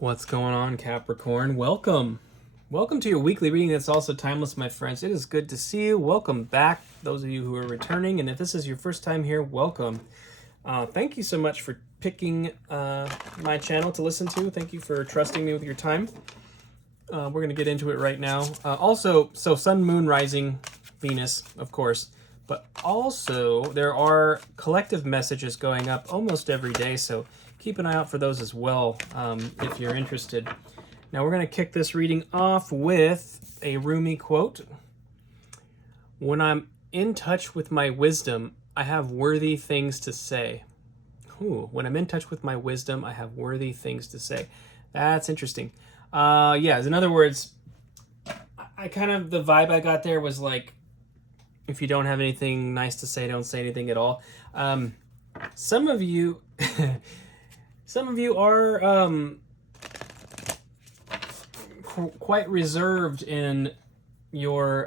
What's going on, Capricorn? Welcome. Welcome to your weekly reading that's also timeless, my friends. It is good to see you. Welcome back, those of you who are returning. And if this is your first time here, welcome. Thank you so much for picking my channel to listen to. Thank you for trusting me with your time. We're going to get into it right now. So Sun, Moon, Rising, Venus, of course. But also, there are collective messages going up almost every day, so keep an eye out for those as well if you're interested. Now, we're going to kick this reading off with a Rumi quote. When I'm in touch with my wisdom, I have worthy things to say. Ooh, when I'm in touch with my wisdom, I have worthy things to say. That's interesting. Yeah, in other words, I kind of, the vibe I got there was like, if you don't have anything nice to say, don't say anything at all. Some of you, some of you are quite reserved in your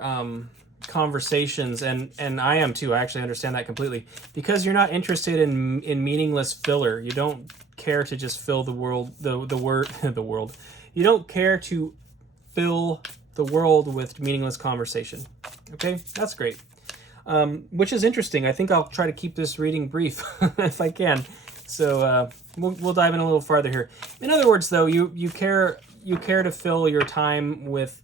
conversations, and I am too. I actually understand that completely because you're not interested in meaningless filler. You don't care to just fill the world, the world. You don't care to fill the world with meaningless conversation. Okay, that's great. Which is interesting. I think I'll try to keep this reading brief if I can. So we'll dive in a little farther here. In other words, though, you care to fill your time with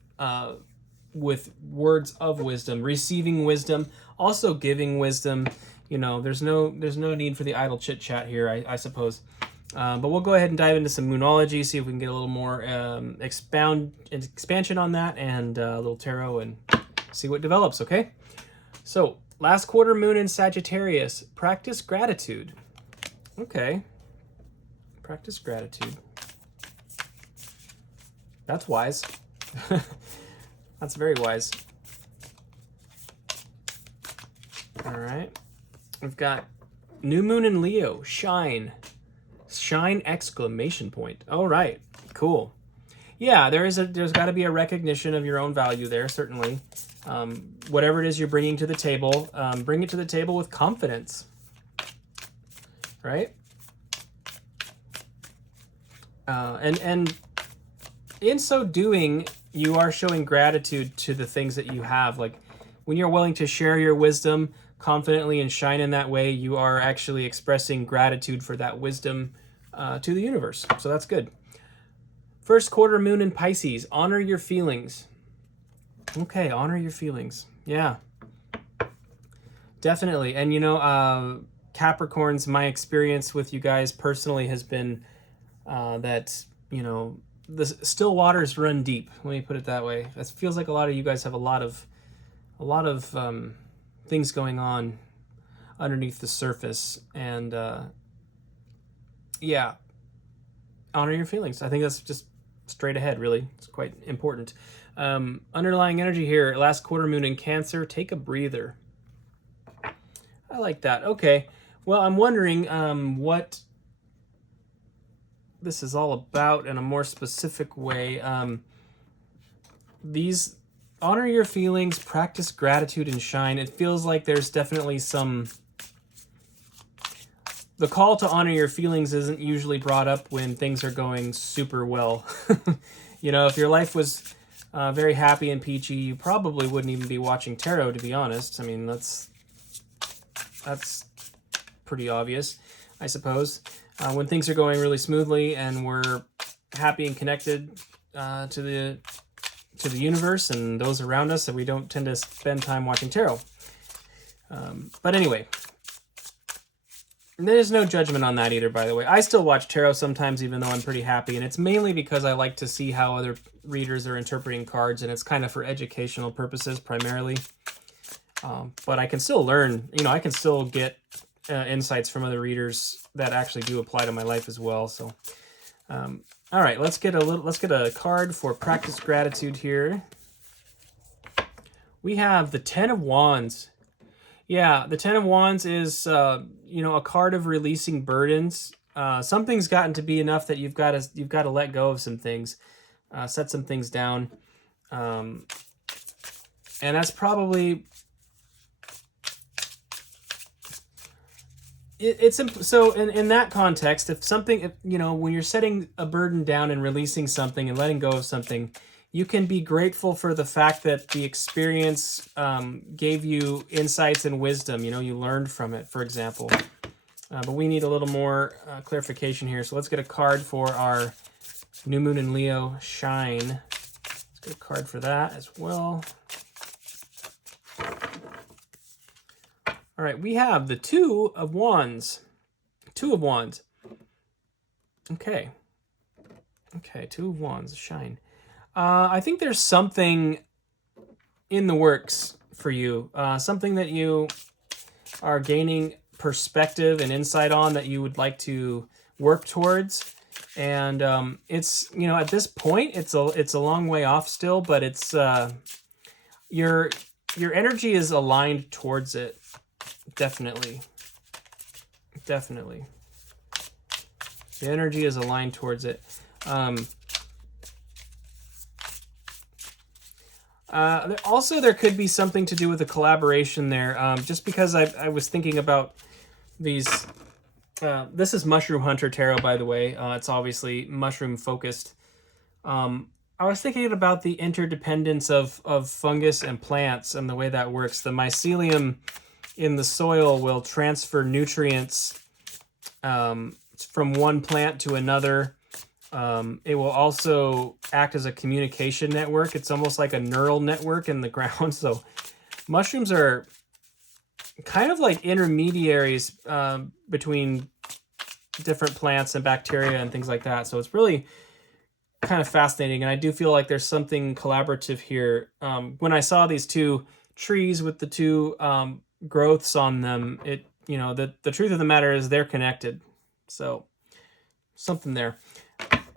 words of wisdom, receiving wisdom, also giving wisdom. You know, there's no need for the idle chit chat here, I suppose. But we'll go ahead and dive into some moonology, see if we can get a little more expansion on that, and a little tarot, and see what develops, okay? So, last quarter moon in Sagittarius, practice gratitude. Okay. Practice gratitude. That's wise. That's very wise. All right. We've got new moon in Leo, shine. Shine exclamation point. All right. Cool. Yeah, there's got to be a recognition of your own value there, certainly. Whatever it is you're bringing to the table, bring it to the table with confidence, right? And in so doing, you are showing gratitude to the things that you have. Like when you're willing to share your wisdom confidently and shine in that way, you are actually expressing gratitude for that wisdom to the universe. So that's good. First quarter moon in Pisces, honor your feelings. Okay, honor your feelings. Yeah, definitely. And you know, Capricorns, my experience with you guys personally has been that, you know, the still waters run deep. Let me put it that way. It feels like a lot of you guys have a lot of things going on underneath the surface, and yeah, honor your feelings. I think that's just straight ahead, really. It's quite important. Underlying energy here, last quarter moon in Cancer, take a breather. I like that. Okay. Well, I'm wondering what this is all about in a more specific way. These honor your feelings, practice gratitude, and shine. It feels like there's definitely some... The call to honor your feelings isn't usually brought up when things are going super well. You know, if your life was very happy and peachy, you probably wouldn't even be watching tarot, to be honest. I mean, that's pretty obvious, I suppose. When things are going really smoothly and we're happy and connected to the universe and those around us, that we don't tend to spend time watching tarot. But anyway, there's no judgment on that either, by the way. I still watch tarot sometimes, even though I'm pretty happy, and it's mainly because I like to see how other readers are interpreting cards, and it's kind of for educational purposes primarily. But I can still learn, you know, I can still get insights from other readers that actually do apply to my life as well. So, all right, let's get a card for practice gratitude here. We have the Ten of Wands. Yeah, the Ten of Wands is, you know, a card of releasing burdens. Something's gotten to be enough that you've got to let go of some things, set some things down, and that's probably So in that context, if something, you know, when you're setting a burden down and releasing something and letting go of something, you can be grateful for the fact that the experience gave you insights and wisdom. You know, you learned from it, for example. But we need a little more clarification here. So let's get a card for our New Moon in Leo Shine. Let's get a card for that as well. All right, we have the Two of Wands. Two of Wands. Okay. Okay, Two of Wands, Shine. I think there's something in the works for you. Something that you are gaining perspective and insight on that you would like to work towards. And it's, you know, at this point, it's a long way off still, but it's your energy is aligned towards it. Definitely. Definitely. The energy is aligned towards it. Also, there could be something to do with a collaboration there. Just because I was thinking about these. This is Mushroom Hunter Tarot, by the way. It's obviously mushroom focused. I was thinking about the interdependence of fungus and plants and the way that works. The mycelium in the soil will transfer nutrients from one plant to another. It will also act as a communication network. It's almost like a neural network in the ground. So mushrooms are kind of like intermediaries between different plants and bacteria and things like that. So it's really kind of fascinating. And I do feel like there's something collaborative here. When I saw these two trees with the two growths on them, it, you know, the truth of the matter is they're connected. So something there.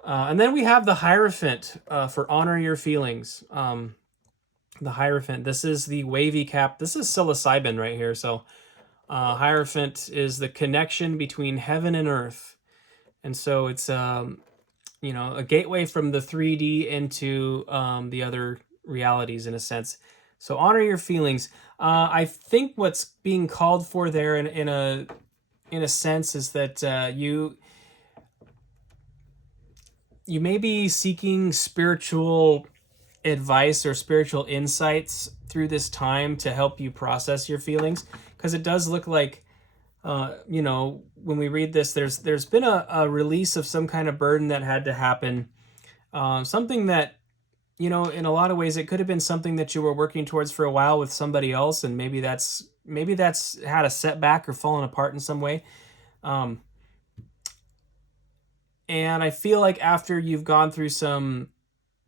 And then we have the Hierophant for honor your feelings. The Hierophant, this is the wavy cap. This is psilocybin right here. So Hierophant is the connection between heaven and earth. And so it's, you know, a gateway from the 3D into the other realities in a sense. So honor your feelings. I think what's being called for there in a sense is that you may be seeking spiritual advice or spiritual insights through this time to help you process your feelings, because it does look like, you know, when we read this, there's been a release of some kind of burden that had to happen, something that, you know, in a lot of ways it could have been something that you were working towards for a while with somebody else, and maybe that's had a setback or fallen apart in some way. And I feel like after you've gone through some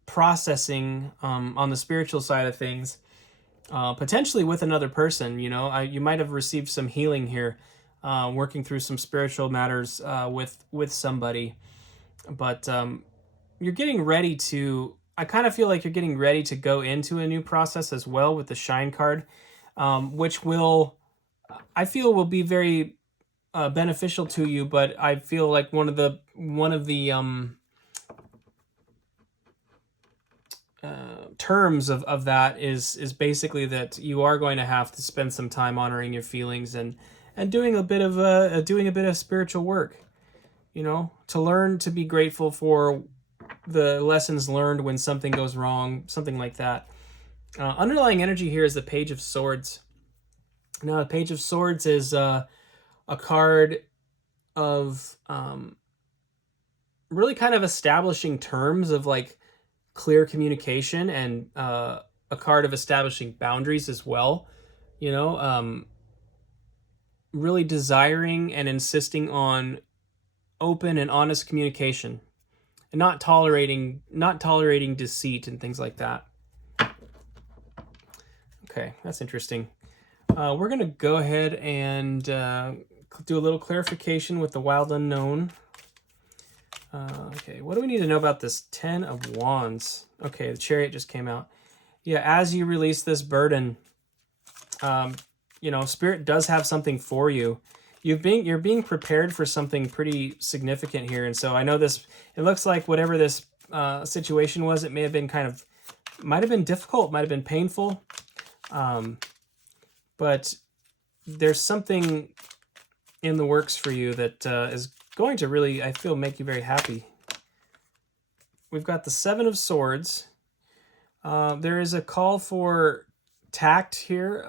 processing on the spiritual side of things, potentially with another person, you know, you might have received some healing here, working through some spiritual matters with somebody. But you're getting ready to, I kind of feel like you're getting ready to go into a new process as well with the Shine card, which I feel will be very beneficial to you. But I feel like one of the terms of that is basically that you are going to have to spend some time honoring your feelings and doing a bit of spiritual work, you know, to learn to be grateful for the lessons learned when something goes wrong, something like that. Underlying energy here is the Page of Swords. Now, the Page of Swords is a card of really kind of establishing terms of like clear communication, and a card of establishing boundaries as well. You know, really desiring and insisting on open and honest communication, and not tolerating deceit and things like that. Okay, that's interesting. We're gonna go ahead and do a little clarification with the Wild Unknown. Okay, what do we need to know about this Ten of Wands? Okay, the Chariot just came out. Yeah, as you release this burden, you know, Spirit does have something for you. You're being prepared for something pretty significant here. And so I know this, it looks like whatever this situation was, it may have been might have been difficult, might have been painful. But there's something in the works for you that is going to really, I feel, make you very happy. We've got the Seven of Swords. There is a call for tact here.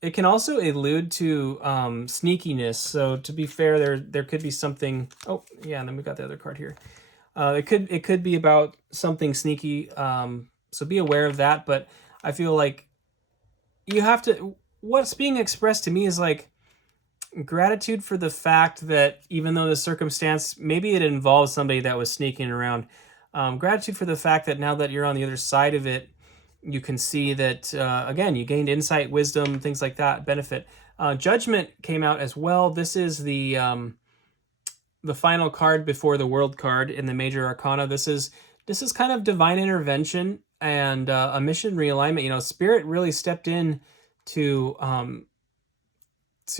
It can also allude to sneakiness. So to be fair, there could be something. Oh yeah, and then we got the other card here. It could be about something sneaky. So be aware of that. But I feel like you have to. What's being expressed to me is like gratitude for the fact that even though the circumstance, maybe it involves somebody that was sneaking around. Gratitude for the fact that now that you're on the other side of it, you can see that, again, you gained insight, wisdom, things like that, benefit. Judgment came out as well. This is the final card before the World card in the Major Arcana. This is kind of divine intervention and a mission realignment. You know, Spirit really stepped in to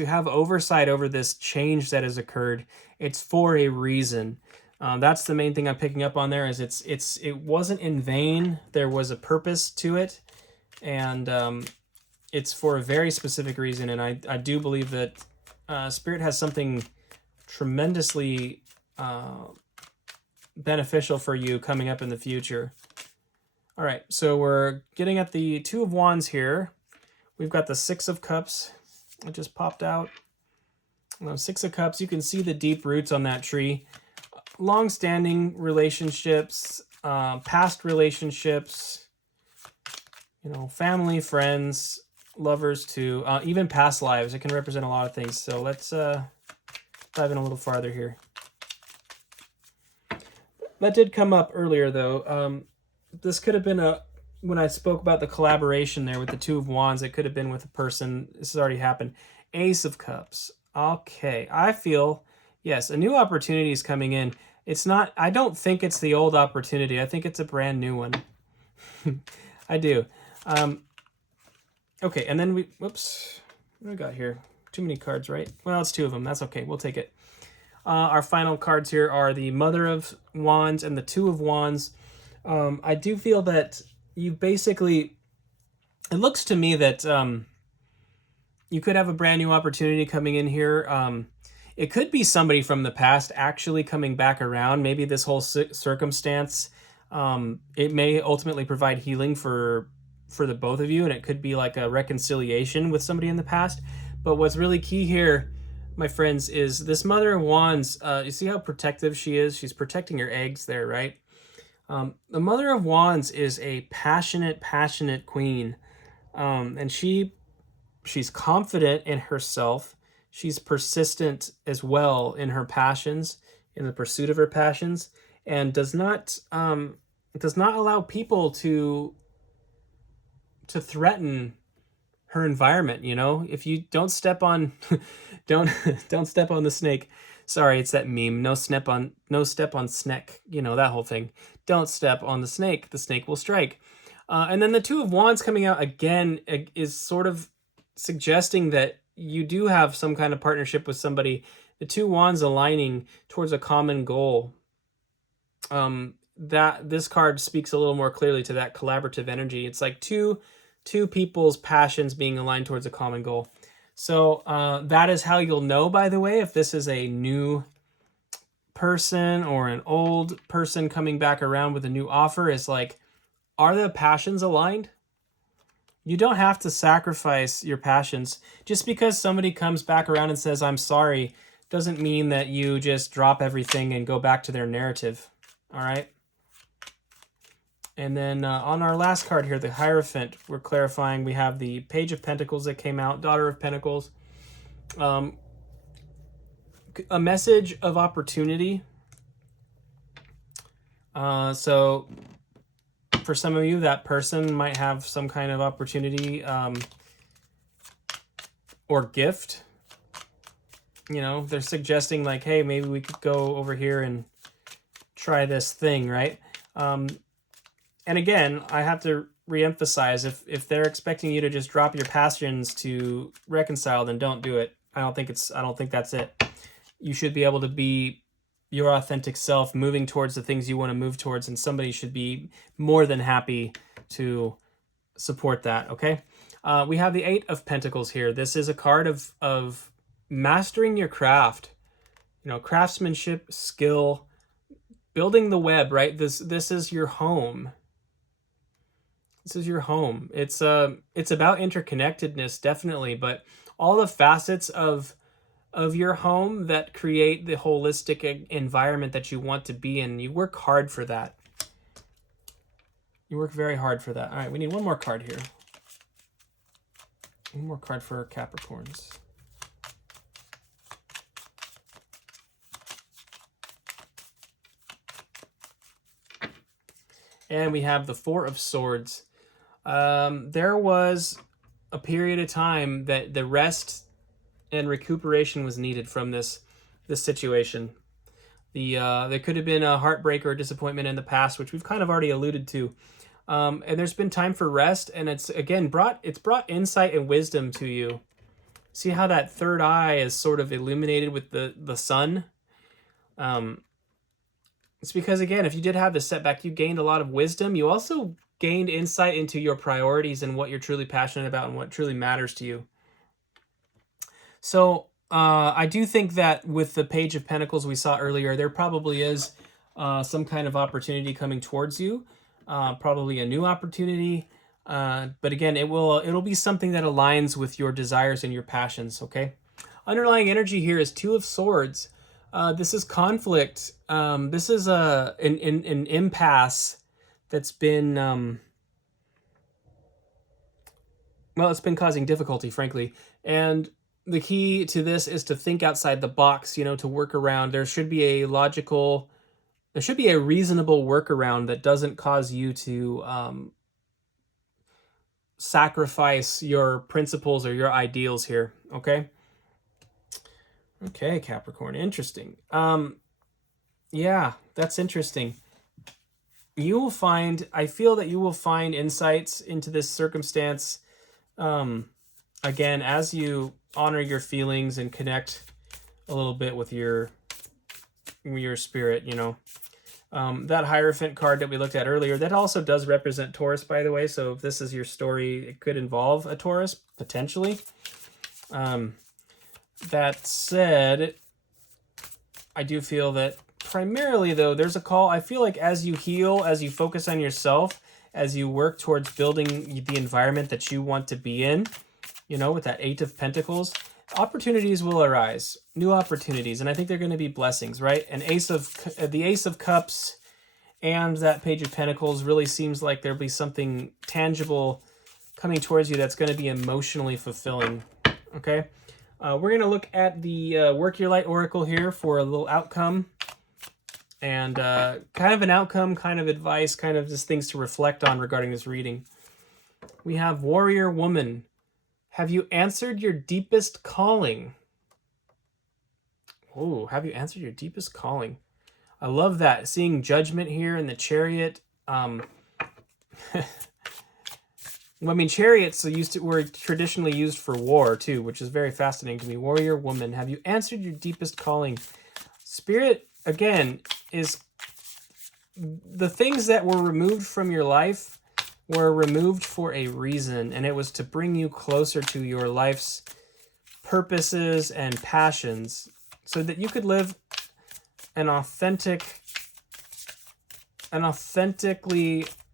have oversight over this change that has occurred. It's for a reason. That's the main thing I'm picking up on there. Is it wasn't in vain. There was a purpose to it, and it's for a very specific reason. And I do believe that Spirit has something tremendously beneficial for you coming up in the future. All right, so we're getting at the Two of Wands here. We've got the Six of Cups. It just popped out. Six of Cups. You can see the deep roots on that tree. Long-standing relationships, past relationships, you know, family, friends, lovers too, even past lives. It can represent a lot of things. So let's dive in a little farther here. That did come up earlier though. This could have been when I spoke about the collaboration there with the Two of Wands, it could have been with a person. This has already happened. Ace of Cups. Okay, I feel, yes, a new opportunity is coming in. It's not, I don't think it's the old opportunity. I think it's a brand new one. I do. Okay, and then whoops, what do we got here? Too many cards, right? Well, it's two of them. That's okay. We'll take it. Our final cards here are the Mother of Wands and the Two of Wands. I do feel that you basically, it looks to me that you could have a brand new opportunity coming in here. It could be somebody from the past actually coming back around. Maybe this whole circumstance, it may ultimately provide healing for the both of you, and it could be like a reconciliation with somebody in the past. But what's really key here, my friends, is this Mother of Wands. You see how protective she is? She's protecting your eggs there, right? The Mother of Wands is a passionate queen, and she's confident in herself. She's persistent as well in her passions, in the pursuit of her passions, and does not allow people to threaten her environment. You know, if you don't step on, don't step on the snake. Sorry, it's that meme. No step on snake. You know, that whole thing. Don't step on the snake will strike. And then the Two of Wands coming out again is sort of suggesting that you do have some kind of partnership with somebody. The Two Wands aligning towards a common goal. That this card speaks a little more clearly to that collaborative energy. It's like two people's passions being aligned towards a common goal. So that is how you'll know, by the way, if this is a new person or an old person coming back around with a new offer. Is like, are the passions aligned? You don't have to sacrifice your passions. Just because somebody comes back around and says, I'm sorry, doesn't mean that you just drop everything and go back to their narrative. All right? And then on our last card here, the Hierophant, we're clarifying we have the Page of Pentacles that came out, Daughter of Pentacles. A message of opportunity. So for some of you, that person might have some kind of opportunity or gift. You know, they're suggesting like, hey, maybe we could go over here and try this thing, right? And again, I have to reemphasize, if they're expecting you to just drop your passions to reconcile, then don't do it. I don't think that's it. You should be able to be your authentic self, moving towards the things you want to move towards, and somebody should be more than happy to support that, okay? We have the Eight of Pentacles here. This is a card of mastering your craft, craftsmanship, skill, building the web, right? This is your home. This is your home. It's about interconnectedness, definitely, but all the facets of your home that create the holistic environment that you want to be in. You work hard for that. You work very hard for that. All right, we need one more card here. One more card for Capricorns. And we have the Four of Swords. There was a period of time that the rest and recuperation was needed from this situation. There could have been a heartbreak or a disappointment in the past, which we've kind of already alluded to. And there's been time for rest, and it's brought insight and wisdom to you. See how that third eye is sort of illuminated with the sun? It's because, again, if you did have this setback, you gained a lot of wisdom. You also gained insight into your priorities and what you're truly passionate about and what truly matters to you. So I do think that with the Page of Pentacles we saw earlier, there probably is some kind of opportunity coming towards you, probably a new opportunity. But again, it'll be something that aligns with your desires and your passions, okay? Underlying energy here is Two of Swords. This is conflict. This is an impasse that's been, it's been causing difficulty, frankly. And the key to this is to think outside the box, to work around. There should be a reasonable workaround that doesn't cause you to sacrifice your principles or your ideals here, okay? Okay, Capricorn, interesting. Yeah, that's interesting. I feel that you will find insights into this circumstance, again, as you honor your feelings and connect a little bit with your spirit, that Hierophant card that we looked at earlier, that also does represent Taurus, by the way. So if this is your story, it could involve a Taurus, potentially. That said, I do feel that primarily, though, there's a call. I feel like as you heal, as you focus on yourself, as you work towards building the environment that you want to be in, with that Eight of Pentacles, opportunities will arise, new opportunities, and I think they're going to be blessings, right? The Ace of Cups and that Page of Pentacles really seems like there'll be something tangible coming towards you that's going to be emotionally fulfilling, okay? We're going to look at the Work Your Light Oracle here for a little outcome and kind of an outcome, kind of advice, kind of just things to reflect on regarding this reading. We have Warrior Woman. Have you answered your deepest calling? Oh, have you answered your deepest calling? I love that. Seeing Judgment here in the Chariot. Chariots were traditionally used for war, too, which is very fascinating to me. Warrior Woman, have you answered your deepest calling? Spirit, again, is the things that were removed from your life were removed for a reason, and it was to bring you closer to your life's purposes and passions so that you could live an authentically,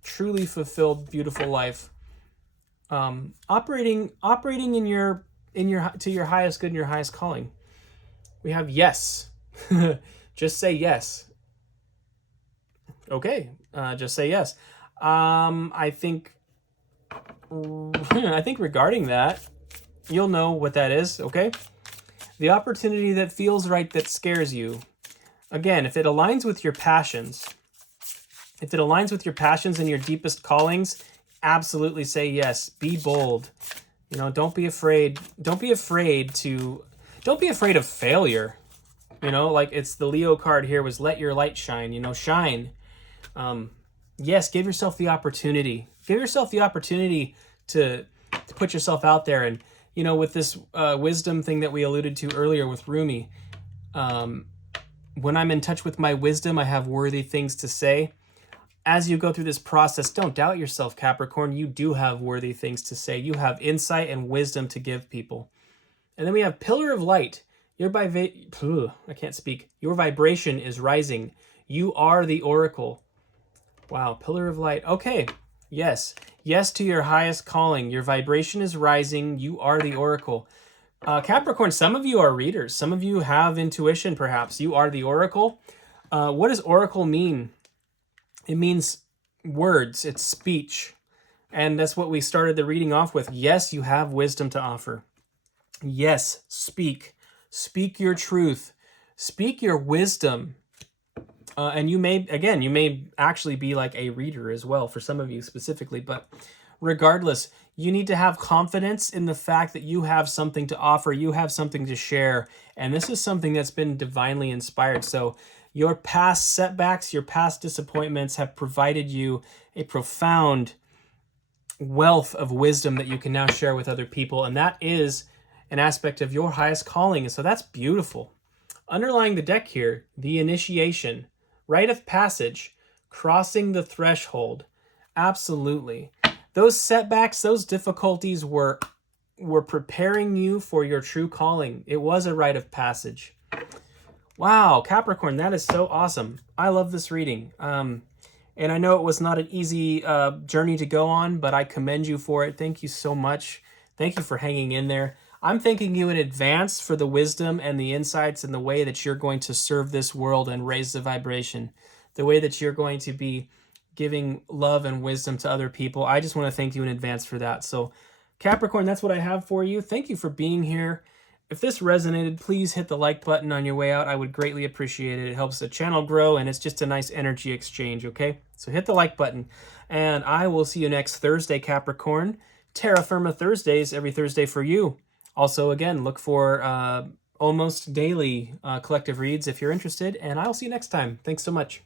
truly fulfilled, beautiful life. Operating in your to your highest good and your highest calling. We have yes. Just say yes. Okay, just say yes. I think regarding that, you'll know what that is, okay? The opportunity that feels right, that scares you. Again, if it aligns with your passions, and your deepest callings, absolutely say yes. Be bold. Don't be afraid. Don't be afraid of failure. Like it's the Leo card here was let your light shine, shine. Yes, give yourself the opportunity. Give yourself the opportunity to put yourself out there. And, with this wisdom thing that we alluded to earlier with Rumi, when I'm in touch with my wisdom, I have worthy things to say. As you go through this process, don't doubt yourself, Capricorn. You do have worthy things to say. You have insight and wisdom to give people. And then we have Pillar of Light. I can't speak. Your vibration is rising. You are the oracle. Wow, pillar of light. Okay, yes. Yes to your highest calling. Your vibration is rising. You are the oracle. Capricorn, some of you are readers. Some of you have intuition, perhaps. You are the oracle. What does oracle mean? It means words. It's speech. And that's what we started the reading off with. Yes, you have wisdom to offer. Yes, speak. Speak your truth. Speak your wisdom. And you may actually be like a reader as well for some of you specifically, but regardless, you need to have confidence in the fact that you have something to offer, you have something to share, and this is something that's been divinely inspired. So your past setbacks, your past disappointments have provided you a profound wealth of wisdom that you can now share with other people, and that is an aspect of your highest calling. And so that's beautiful. Underlying the deck here, the initiation, rite of passage, crossing the threshold. Absolutely. Those setbacks, those difficulties were preparing you for your true calling. It was a rite of passage. Wow, Capricorn, that is so awesome. I love this reading. And I know it was not an easy journey to go on, but I commend you for it. Thank you so much. Thank you for hanging in there. I'm thanking you in advance for the wisdom and the insights and the way that you're going to serve this world and raise the vibration, the way that you're going to be giving love and wisdom to other people. I just want to thank you in advance for that. So Capricorn, that's what I have for you. Thank you for being here. If this resonated, please hit the like button on your way out. I would greatly appreciate it. It helps the channel grow, and it's just a nice energy exchange, okay? So hit the like button, and I will see you next Thursday, Capricorn. Terra Firma Thursdays, every Thursday for you. Also, again, look for almost daily collective reads if you're interested, and I'll see you next time. Thanks so much.